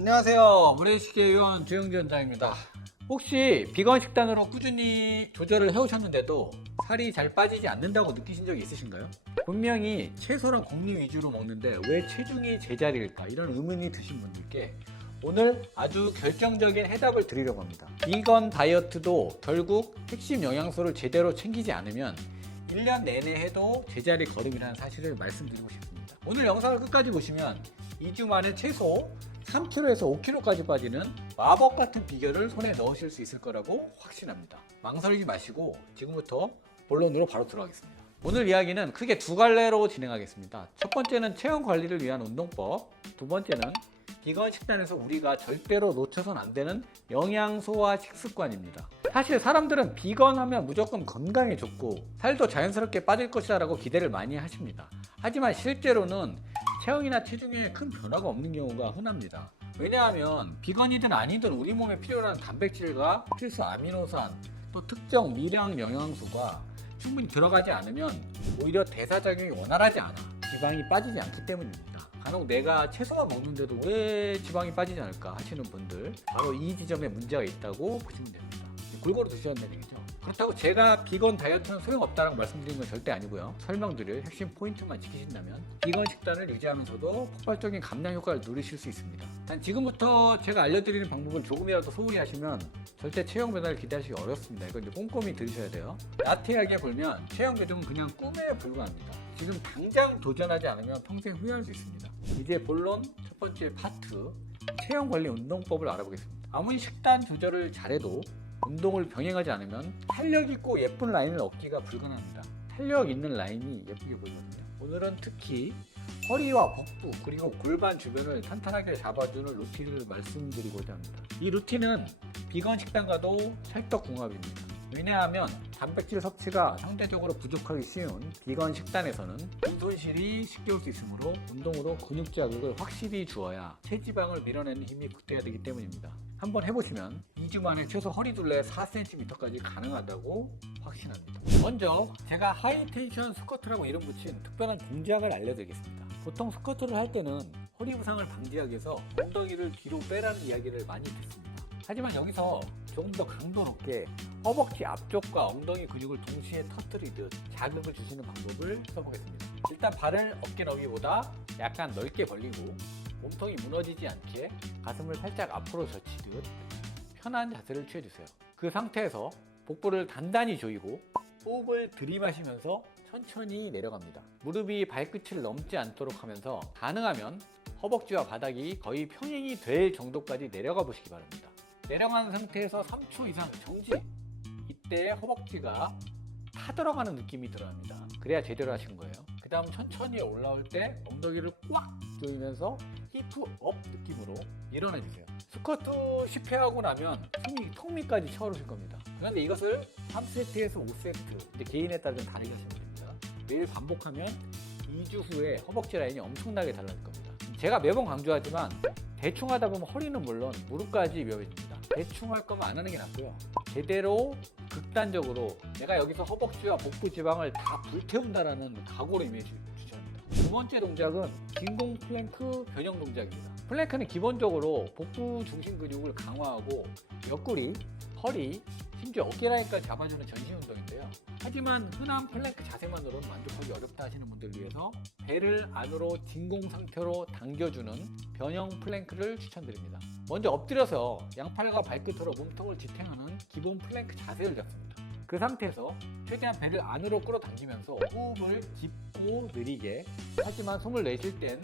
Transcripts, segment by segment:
안녕하세요. 무례식의위원 주영주 원장입니다. 혹시 비건 식단으로 꾸준히 조절을 해오셨는데도 살이 잘 빠지지 않는다고 느끼신 적이 있으신가요? 분명히 채소랑 곡류 위주로 먹는데 왜 체중이 제자리일까? 이런 의문이 드신 분들께 오늘 아주 결정적인 해답을 드리려고 합니다. 비건 다이어트도 결국 핵심 영양소를 제대로 챙기지 않으면 1년 내내 해도 제자리 걸음이라는 사실을 말씀드리고 싶습니다. 오늘 영상을 끝까지 보시면 2주 만에 최소 3kg에서 5kg까지 빠지는 마법 같은 비결을 손에 넣으실 수 있을 거라고 확신합니다. 망설이지 마시고 지금부터 본론으로 바로 들어가겠습니다. 오늘 이야기는 크게 두 갈래로 진행하겠습니다. 첫 번째는 체형 관리를 위한 운동법, 두 번째는 비건 식단에서 우리가 절대로 놓쳐선 안 되는 영양소와 식습관입니다. 사실 사람들은 비건 하면 무조건 건강에 좋고 살도 자연스럽게 빠질 것이다 라고 기대를 많이 하십니다. 하지만 실제로는 체형이나 체중에 큰 변화가 없는 경우가 흔합니다. 왜냐하면 비건이든 아니든 우리 몸에 필요한 단백질과 필수 아미노산 또 특정 미량 영양소가 충분히 들어가지 않으면 오히려 대사작용이 원활하지 않아 지방이 빠지지 않기 때문입니다. 간혹 내가 채소만 먹는데도 왜 지방이 빠지지 않을까 하시는 분들 바로 이 지점에 문제가 있다고 보시면 됩니다. 골고루 드셔야 되는 얘기죠. 그렇다고 제가 비건 다이어트는 소용없다라고 말씀드리는 건 절대 아니고요. 설명드릴 핵심 포인트만 지키신다면 비건 식단을 유지하면서도 폭발적인 감량 효과를 누리실 수 있습니다. 단 지금부터 제가 알려드리는 방법을 조금이라도 소홀히 하시면 절대 체형 변화를 기대하시기 어렵습니다. 이건 이제 꼼꼼히 들으셔야 돼요. 나태하게 굴면 체형 개정은 그냥 꿈에 불과합니다. 지금 당장 도전하지 않으면 평생 후회할 수 있습니다. 이제 본론 첫 번째 파트, 체형 관리 운동법을 알아보겠습니다. 아무리 식단 조절을 잘해도 운동을 병행하지 않으면 탄력 있고 예쁜 라인을 얻기가 불가능합니다. 탄력 있는 라인이 예쁘게 보이거든요. 오늘은 특히 허리와 복부 그리고 골반 주변을 탄탄하게 잡아주는 루틴을 말씀드리고자 합니다. 이 루틴은 비건 식단과도 찰떡궁합입니다. 왜냐하면 단백질 섭취가 상대적으로 부족하기 쉬운 비건 식단에서는 근손실이 쉽게 올 수 있으므로 운동으로 근육 자극을 확실히 주어야 체지방을 밀어내는 힘이 붙어야 되기 때문입니다. 한번 해보시면 2주 만에 최소 허리둘레 4cm까지 가능하다고 확신합니다. 먼저 제가 하이텐션 스쿼트라고 이름 붙인 특별한 동작을 알려드리겠습니다. 보통 스쿼트를 할 때는 허리 부상을 방지하기 위해서 엉덩이를 뒤로 빼라는 이야기를 많이 듣습니다. 하지만 여기서 조금 더 강도 높게 허벅지 앞쪽과 엉덩이 근육을 동시에 터뜨리듯 자극을 주시는 방법을 써보겠습니다. 일단 발을 어깨 너비보다 약간 넓게 벌리고 몸통이 무너지지 않게 가슴을 살짝 앞으로 젖히듯 편한 자세를 취해주세요. 그 상태에서 복부를 단단히 조이고 호흡을 들이마시면서 천천히 내려갑니다. 무릎이 발끝을 넘지 않도록 하면서 가능하면 허벅지와 바닥이 거의 평행이 될 정도까지 내려가 보시기 바랍니다. 내려간 상태에서 3초 이상 정지. 이때 허벅지가 타들어가는 느낌이 들어갑니다. 그래야 제대로 하신 거예요. 그 다음 천천히 올라올 때 엉덩이를 꽉 조이면서 히프 업 느낌으로 일어나 주세요. 스쿼트 10회 하고 나면 숨이 턱 밑까지 차오르실 겁니다. 그런데 이것을 3세트에서 5세트 이제 개인에 따라 좀 다르게 하시면 됩니다. 매일 반복하면 2주 후에 허벅지 라인이 엄청나게 달라질 겁니다. 제가 매번 강조하지만 대충 하다 보면 허리는 물론 무릎까지 위험해집니다. 대충 할 거면 안 하는 게 낫고요. 제대로 극단적으로 내가 여기서 허벅지와 복부 지방을 다 불태운다라는 각오로 이미지 추천합니다. 두 번째 동작은 진공 플랭크 변형 동작입니다. 플랭크는 기본적으로 복부 중심 근육을 강화하고 옆구리, 허리, 심지어 어깨 라인까지 잡아주는 전신 운동인데요. 하지만 흔한 플랭크 자세만으로는 만족하기 어렵다 하시는 분들을 위해서 배를 안으로 진공 상태로 당겨주는 변형 플랭크를 추천드립니다. 먼저 엎드려서 양팔과 발끝으로 몸통을 지탱하는 기본 플랭크 자세를 잡습니다. 그 상태에서 최대한 배를 안으로 끌어당기면서 호흡을 깊고 느리게, 하지만 숨을 내쉴 땐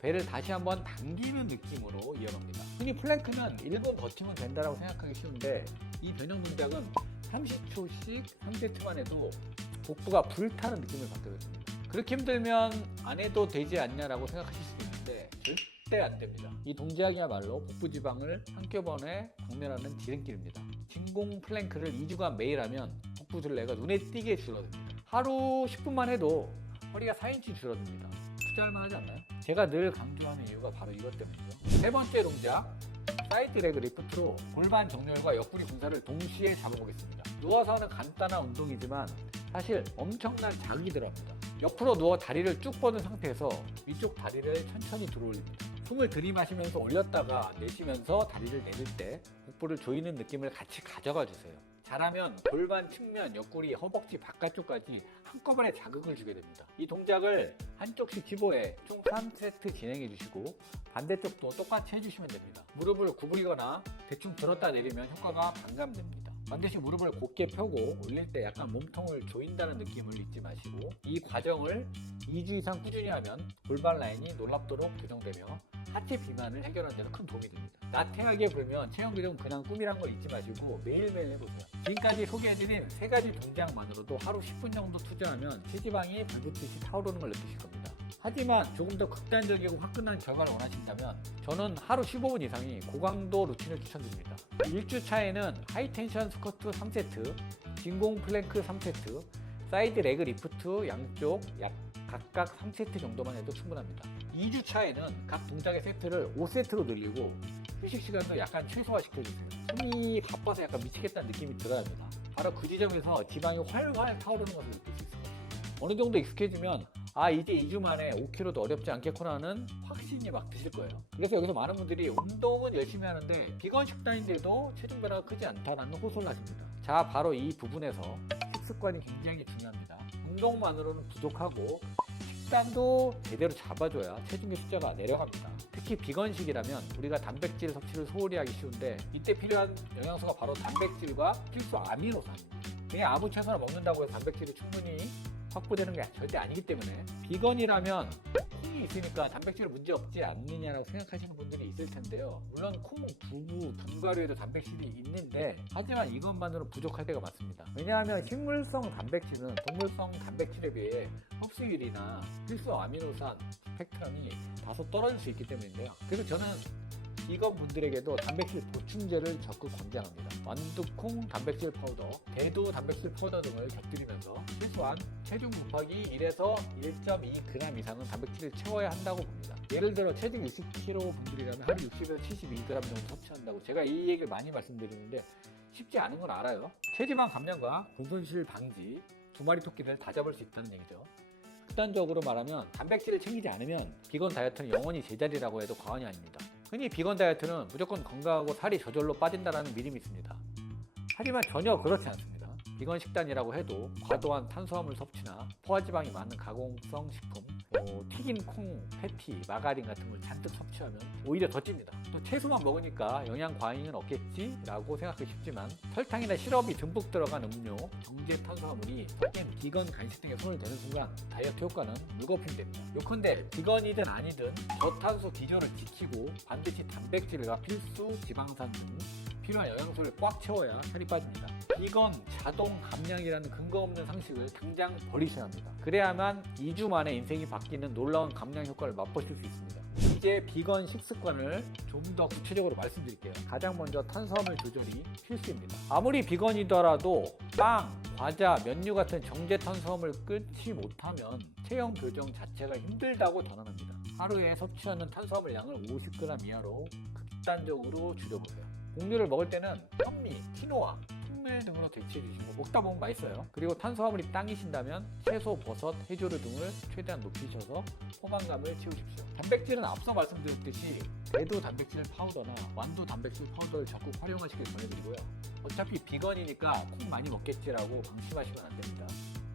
배를 다시 한번 당기는 느낌으로 이어갑니다. 흔히 플랭크는 1분 버티면 된다고 생각하기 쉬운데 이 변형 동작은 30초씩 3세트만 해도 복부가 불타는 느낌을 받게 됩니다. 그렇게 힘들면 안 해도 되지 않냐라고 생각하실 수도 있는데 절대 안 됩니다. 이 동작이야말로 복부 지방을 한꺼번에 박멸하는 지름길입니다. 진공 플랭크를 2주간 매일 하면 복부 둘레가 눈에 띄게 줄어듭니다. 하루 10분만 해도 허리가 4인치 줄어듭니다. 투자할 만하지 않나요? 제가 늘 강조하는 이유가 바로 이것 때문이죠. 세 번째 동작, 사이드 레그 리프트로 골반 정렬과 옆구리 분사를 동시에 잡아보겠습니다. 누워서 하는 간단한 운동이지만 사실 엄청난 자극이 들어갑니다. 옆으로 누워 다리를 쭉 뻗은 상태에서 위쪽 다리를 천천히 들어올립니다. 숨을 들이마시면서 올렸다가 내쉬면서 다리를 내릴 때 복부를 조이는 느낌을 같이 가져가 주세요. 잘하면 골반, 측면, 옆구리, 허벅지 바깥쪽까지 한꺼번에 자극을 주게 됩니다. 이 동작을 한쪽씩 15회 총 3세트 진행해 주시고 반대쪽도 똑같이 해주시면 됩니다. 무릎을 구부리거나 대충 들었다 내리면 효과가 반감됩니다. 반드시 무릎을 곧게 펴고 올릴 때 약간 몸통을 조인다는 느낌을 잊지 마시고 이 과정을 2주 이상 꾸준히 하면 골반 라인이 놀랍도록 교정되며 하체 비만을 해결하는 데는 큰 도움이 됩니다. 나태하게 불면 체형 교정 그냥 꿈이란 걸 잊지 마시고 매일매일 해보세요. 지금까지 소개해드린 3가지 동작만으로도 하루 10분 정도 투자하면 체지방이 불붙듯이 타오르는 걸 느끼실 겁니다. 하지만 조금 더 극단적이고 화끈한 결과를 원하신다면 저는 하루 15분 이상이 고강도 루틴을 추천드립니다. 1주차에는 하이텐션 스쿼트 3세트, 진공 플랭크 3세트, 사이드 레그 리프트 양쪽 각각 3세트 정도만 해도 충분합니다. 2주차에는 각 동작의 세트를 5세트로 늘리고 휴식 시간도 약간 최소화시켜주세요. 손이 바빠서 약간 미치겠다는 느낌이 들어야 합니다. 바로 그 지점에서 지방이 활활 타오르는 것을 느낄 수 있을 것 같아요. 어느 정도 익숙해지면 이제 2주 만에 5kg도 어렵지 않겠구나는 확신이 막 드실 거예요. 그래서 여기서 많은 분들이 운동은 열심히 하는데 비건 식단인데도 체중 변화가 크지 않다는 호소를 하십니다. 자, 바로 이 부분에서 식습관이 굉장히 중요합니다. 운동만으로는 부족하고 식단도 제대로 잡아줘야 체중의 숫자가 내려갑니다. 특히 비건식이라면 우리가 단백질 섭취를 소홀히 하기 쉬운데 이때 필요한 영양소가 바로 단백질과 필수 아미노산입니다. 그냥 아무 채소나 먹는다고 해서 단백질이 충분히 확보되는 게 절대 아니기 때문에 비건이라면 콩이 있으니까 단백질 문제 없지 않느냐라고 생각하시는 분들이 있을 텐데요. 물론 콩, 두부, 견과류에도 단백질이 있는데 하지만 이것만으로 부족할 때가 많습니다. 왜냐하면 식물성 단백질은 동물성 단백질에 비해 흡수율이나 필수 아미노산 스펙트럼이 다소 떨어질 수 있기 때문인데요. 그래서 저는 비건 분들에게도 단백질 보충제를 적극 권장합니다. 완두콩 단백질 파우더, 대두 단백질 파우더 등을 곁들이면서 최소한 체중 곱하기 1에서 1.2g 이상은 단백질을 채워야 한다고 봅니다. 예를 들어 체중 60kg 분들이라면 하루 60에서 72g 정도 섭취한다고 제가 이 얘기를 많이 말씀드리는데 쉽지 않은 걸 알아요. 체지방 감량과 근손실 방지, 두 마리 토끼를 다 잡을 수 있다는 얘기죠. 극단적으로 말하면 단백질을 챙기지 않으면 비건 다이어트는 영원히 제자리라고 해도 과언이 아닙니다. 흔히 비건 다이어트는 무조건 건강하고 살이 저절로 빠진다는 믿음이 있습니다. 하지만 전혀 그렇지 않습니다. 비건 식단이라고 해도 과도한 탄수화물 섭취나 포화지방이 많은 가공성 식품, 튀긴 콩, 패티, 마가린 같은 걸 잔뜩 섭취하면 오히려 더 찝니다. 또 채소만 먹으니까 영양 과잉은 없겠지? 라고 생각하기 쉽지만 설탕이나 시럽이 듬뿍 들어간 음료, 정제 탄수화물이 섞인 비건 간식 등에 손을 대는 순간 다이어트 효과는 물거품됩니다. 요컨대 비건이든 아니든 저탄소 기조를 지키고 반드시 단백질과 필수 지방산 등 필요한 영양소를 꽉 채워야 살이 빠집니다. 비건 자동 감량이라는 근거 없는 상식을 당장 버리셔야 합니다. 그래야만 2주 만에 인생이 바뀌는 놀라운 감량 효과를 맛보실 수 있습니다. 이제 비건 식습관을 좀 더 구체적으로 말씀드릴게요. 가장 먼저 탄수화물 조절이 필수입니다. 아무리 비건이더라도 빵, 과자, 면류 같은 정제 탄수화물 끊지 못하면 체형 교정 자체가 힘들다고 전언합니다. 하루에 섭취하는 탄수화물 양을 50g 이하로 극단적으로 줄여보세요. 곡류를 먹을 때는 현미, 키노아, 흑밀 등으로 대체해 주시고 먹다 보면 맛있어요. 그리고 탄수화물이 땅이신다면 채소, 버섯, 해조류 등을 최대한 높이셔서 포만감을 채우십시오. 단백질은 앞서 말씀드렸듯이 대두 단백질 파우더나 완두 단백질 파우더를 적극 활용하시길 권해드리고요. 어차피 비건이니까 콩 많이 먹겠지라고 방심하시면 안 됩니다.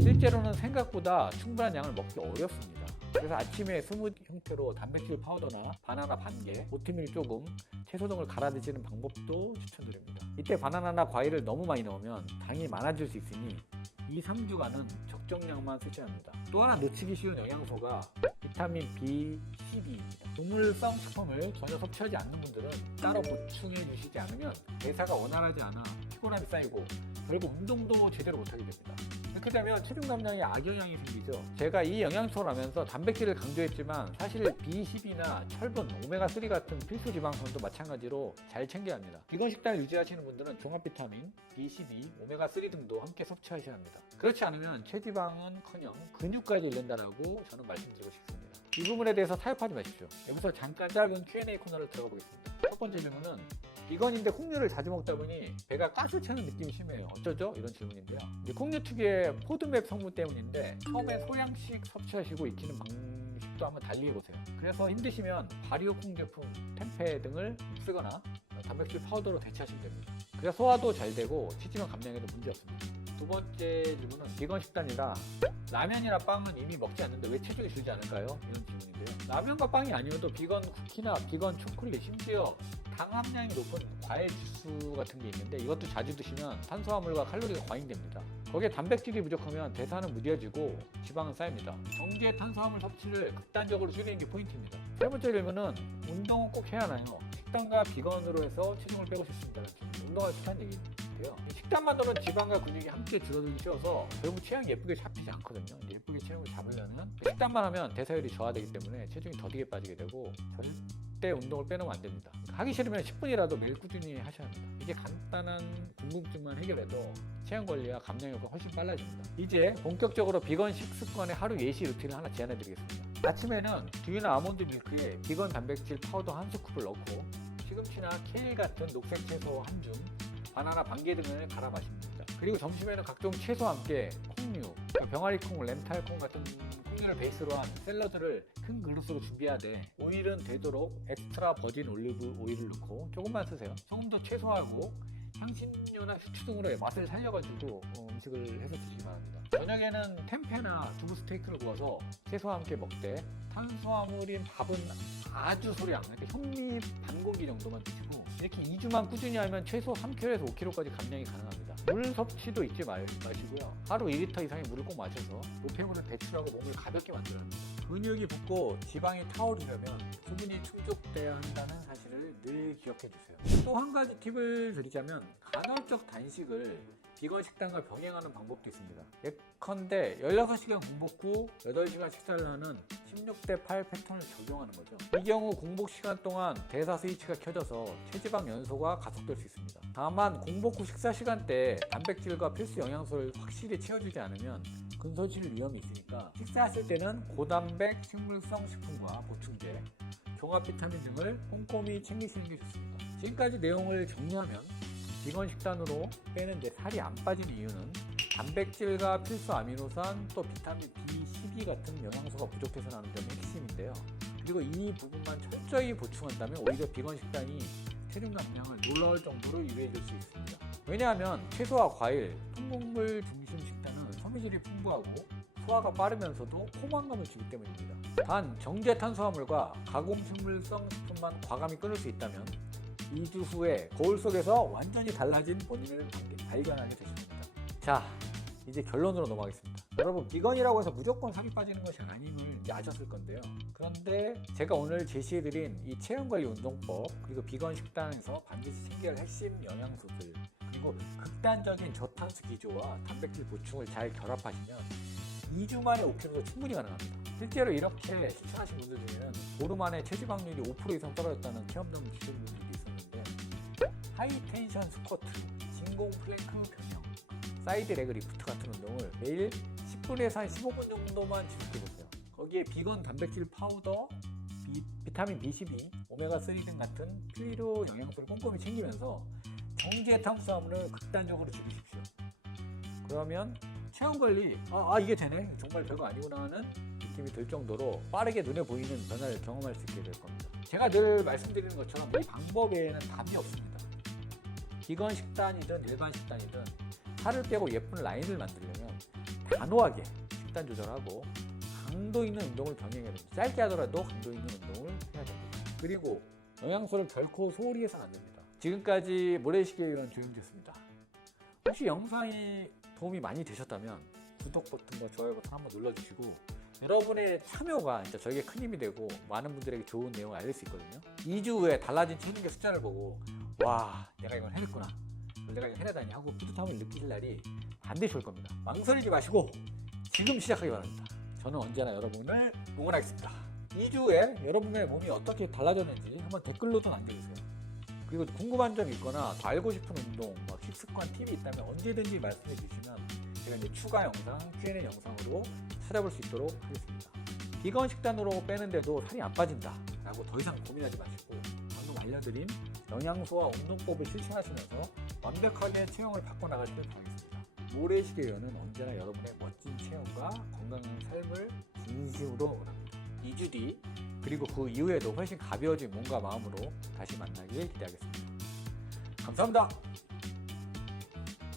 실제로는 생각보다 충분한 양을 먹기 어렵습니다. 그래서 아침에 스무디 형태로 단백질 파우더나 바나나 반개, 오트밀 조금, 채소 등을 갈아 드시는 방법도 추천드립니다. 이때 바나나나 과일을 너무 많이 넣으면 당이 많아질 수 있으니 2-3주간은 적정량만 섭취해야 합니다. 또 하나 놓치기 쉬운 영양소가 비타민 B12입니다. 동물성 식품을 전혀 섭취하지 않는 분들은 따로 보충해 주시지 않으면 대사가 원활하지 않아 피곤함이 쌓이고 결국 운동도 제대로 못하게 됩니다. 이렇게 되면 체중 감량에 악영향이 생기죠. 제가 이 영양소라면서 단백질을 강조했지만 사실 B12나 철분, 오메가3 같은 필수 지방산도 마찬가지로 잘 챙겨야 합니다. 비건 식단을 유지하시는 분들은 종합 비타민, B12, 오메가3 등도 함께 섭취하셔야 합니다. 그렇지 않으면 체지방은커녕 근육까지 잃는다라고 저는 말씀드리고 싶습니다. 이 부분에 대해서 타협하지 마십시오. 여기서 잠깐 짧은 Q&A 코너를 들어가 보겠습니다. 첫 번째 질문은 비건인데 콩류를 자주 먹다 보니 배가 가스 차는 느낌이 심해요. 어쩌죠? 이런 질문인데요. 콩류 특유의 포드맵 성분 때문인데 처음에 소량씩 섭취하시고 익히는 방식도 방법도 한번 달리해보세요. 그래서 힘드시면 발효콩 제품, 템페 등을 쓰거나 단백질 파우더로 대체하시면 됩니다. 그래서 소화도 잘 되고 체지방 감량에도 문제 없습니다. 두 번째 질문은 비건 식단이라 라면이나 빵은 이미 먹지 않는데 왜 체중이 줄지 않을까요? 이런 질문인데요. 라면과 빵이 아니어도 비건 쿠키나 비건 초콜릿, 심지어 당 함량이 높은 과일 주스 같은 게 있는데 이것도 자주 드시면 탄수화물과 칼로리가 과잉됩니다. 거기에 단백질이 부족하면 대사는 무뎌지고 지방은 쌓입니다. 정제 탄수화물 섭취를 극단적으로 줄이는 게 포인트입니다. 세 번째 질문은 운동은 꼭 해야 하나요? 식단과 비건으로 해서 체중을 빼고 싶습니다. 운동을 좋다는 얘기인데요. 식단만으로는 지방과 근육이 함께 줄어들기 쉬워서 결국 체형이 예쁘게 잡히지 않거든요. 예쁘게 체형을 잡으려면 식단만 하면 대사율이 저하되기 때문에 체중이 더디게 빠지게 되고 절대 운동을 빼놓으면 안 됩니다. 하기 싫으면 10분이라도 매일 꾸준히 하셔야 합니다. 이게 간단한 궁금증만 해결해도 체형 관리와 감량 효과가 훨씬 빨라집니다. 이제 본격적으로 비건 식습관의 하루 예시 루틴을 하나 제안해 드리겠습니다. 아침에는 두유나 아몬드 밀크에 비건 단백질 파우더 한 스쿱을 넣고 시금치나 케일 같은 녹색 채소 한 줌, 바나나 반개 등을 갈아 마십니다. 그리고 점심에는 각종 채소와 함께 콩류, 병아리콩, 렌탈콩 같은 콩류를 베이스로 한 샐러드를 큰 그릇으로 준비하되 오일은 되도록 엑스트라 버진 올리브 오일을 넣고 조금만 쓰세요. 소금도 최소화하고 향신료나 후추 등으로 맛을 살려가지고 음식을 해서 드시기 바랍니다. 저녁에는 템페나 두부 스테이크를 구워서 채소와 함께 먹되 탄수화물인 밥은 아주 소량, 그러니까 현미 반 공기 정도만 드시고 이렇게 2주만 꾸준히 하면 최소 3kg에서 5kg까지 감량이 가능합니다. 물 섭취도 잊지 마시고요. 하루 2리터 이상의 물을 꼭 마셔서 노폐물을 배출하고 몸을 가볍게 만들어야 합니다. 근육이 붙고 지방이 타오르려면 수분이 충족돼야 한다는 사실을 늘 기억해 주세요. 또 한 가지 팁을 드리자면 간헐적 단식을 비건 식단과 병행하는 방법도 있습니다. 예컨대 16시간 공복 후 8시간 식사를 하는 16대8 패턴을 적용하는 거죠. 이 경우 공복 시간 동안 대사 스위치가 켜져서 체지방 연소가 가속될 수 있습니다. 다만 공복 후 식사 시간대에 단백질과 필수 영양소를 확실히 채워주지 않으면 근손실 위험이 있으니까 식사하실 때는 고단백 식물성 식품과 보충제, 종합 비타민 등을 꼼꼼히 챙기시는 게 좋습니다. 지금까지 내용을 정리하면 비건 식단으로 빼는데 살이 안 빠지는 이유는 단백질과 필수 아미노산 또 비타민 B12 같은 영양소가 부족해서 나는 점이 핵심인데요. 그리고 이 부분만 철저히 보충한다면 오히려 비건 식단이 체중 감량을 놀라울 정도로 유리해질 수 있습니다. 왜냐하면 채소와 과일, 통곡물 중심 식단은 섬유질이 풍부하고 소화가 빠르면서도 포만감을 주기 때문입니다. 단 정제 탄수화물과 가공식물성 식품만 과감히 끊을 수 있다면 2주 후에 거울 속에서 완전히 달라진 본인을 발견하게 되십니다. 자, 이제 결론으로 넘어가겠습니다. 여러분, 비건이라고 해서 무조건 살이 빠지는 것이 아님을 이제 아셨을 건데요. 그런데 제가 오늘 제시해드린 이 체형관리 운동법 그리고 비건 식단에서 반드시 챙겨야 할 핵심 영양소들 그리고 극단적인 저탄수 기조와 단백질 보충을 잘 결합하시면 2주 만에 5kg도 충분히 가능합니다. 실제로 이렇게 실천하신 분들 중에는 보름 만에 체지방률이 5% 이상 떨어졌다는 체험담을 주신 분들도 있었는데 하이텐션 스쿼트, 진공 플랭크 변형, 사이드 레그 리프트 같은 운동을 매일 10분에서 한 15분 정도만 지속해보세요. 거기에 비건 단백질 파우더, 비타민 B12, 오메가3 등 같은 필요 영양소를 꼼꼼히 챙기면서 정제 탄수화물을 극단적으로 줄이십시오. 그러면 체형관리, 이게 되네? 정말 별거 아니구나 하는 느낌이 들 정도로 빠르게 눈에 보이는 변화를 경험할 수 있게 될 겁니다. 제가 늘 말씀드리는 것처럼 이 방법에는 답이 없습니다. 비건 식단이든 일반 식단이든 살을 빼고 예쁜 라인을 만들려면 단호하게 식단 조절하고 강도 있는 운동을 병행해야 됩니다. 짧게 하더라도 강도 있는 운동을 해야 됩니다. 그리고 영양소를 결코 소홀히 해서는 안 됩니다. 지금까지 모래시계 의원 조영주였습니다. 혹시 영상이 도움이 많이 되셨다면 구독 버튼과 좋아요 버튼 한번 눌러주시고 여러분의 참여가 진짜 저에게 큰 힘이 되고 많은 분들에게 좋은 내용을 알릴 수 있거든요. 2주 후에 달라진 체중계 숫자를 보고 와, 내가 이걸 해냈구나, 내가 이걸 해내다니 하고 뿌듯함을 느끼실 날이 반드시 올 겁니다. 망설이지 마시고 지금 시작하기 바랍니다. 저는 언제나 여러분을 응원하겠습니다. 2주 후에 여러분의 몸이 어떻게 달라졌는지 한번 댓글로도 남겨주세요. 그리고 궁금한 점 있거나 더 알고 싶은 운동, 식습관 팁이 있다면 언제든지 말씀해 주시면 제가 이제 추가 영상, Q&A 영상으로 찾아볼 수 있도록 하겠습니다. 비건 식단으로 빼는데도 살이 안 빠진다 라고 더 이상 고민하지 마시고 방금 알려드린 영양소와 운동법을 실천하시면서 완벽하게 체형을 바꿔나가시길 바라겠습니다. 모래시계 의원은 언제나 여러분의 멋진 체형과 건강한 삶을 진심으로 응원합니다. 2주 뒤 그리고 그 이후에도 훨씬 가벼워진 몸과 마음으로 다시 만나길 기대하겠습니다. 감사합니다.